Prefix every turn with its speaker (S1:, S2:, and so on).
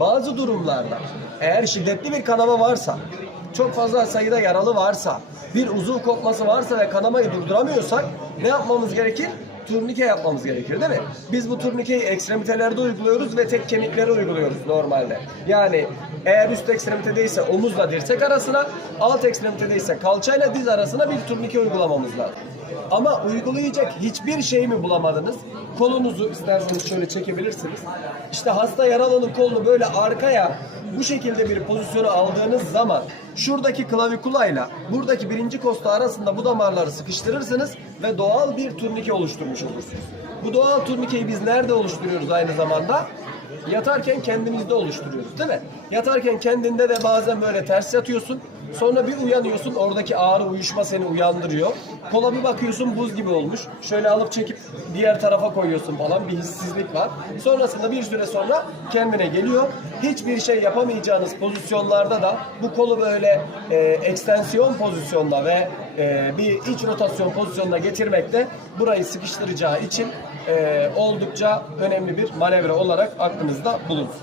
S1: bazı durumlarda eğer şiddetli bir kanama varsa, çok fazla sayıda yaralı varsa, bir uzuv kopması varsa ve kanamayı durduramıyorsak ne yapmamız gerekir? Turnike yapmamız gerekir değil mi? Biz bu turnikeyi ekstremitelerde uyguluyoruz ve tek kemiklere uyguluyoruz normalde. Yani eğer üst ekstremitedeyse omuzla dirsek arasına, alt ekstremitedeyse kalçayla diz arasına bir turnike uygulamamız lazım. Ama uygulayacak hiçbir şey mi bulamadınız? Kolunuzu isterseniz şöyle çekebilirsiniz. İşte hasta yaralının kolunu böyle arkaya bu şekilde bir pozisyonu aldığınız zaman şuradaki klavikulayla buradaki birinci kosta arasında bu damarları sıkıştırırsınız ve doğal bir turnike oluşturmuş olursunuz. Bu doğal turnikeyi biz nerede oluşturuyoruz aynı zamanda? Yatarken kendimizde oluşturuyoruz değil mi? Yatarken kendinde de bazen böyle ters yatıyorsun. Sonra bir uyanıyorsun oradaki ağrı uyuşma seni uyandırıyor. Kola bir bakıyorsun buz gibi olmuş. Şöyle alıp çekip diğer tarafa koyuyorsun falan bir hissizlik var. Sonrasında bir süre sonra kendine geliyor. Hiçbir şey yapamayacağınız pozisyonlarda da bu kolu böyle e, ekstensiyon pozisyonda ve e, bir iç rotasyon pozisyonuna getirmekte burayı sıkıştıracağı için e, oldukça önemli bir manevra olarak aklınızda bulunsun.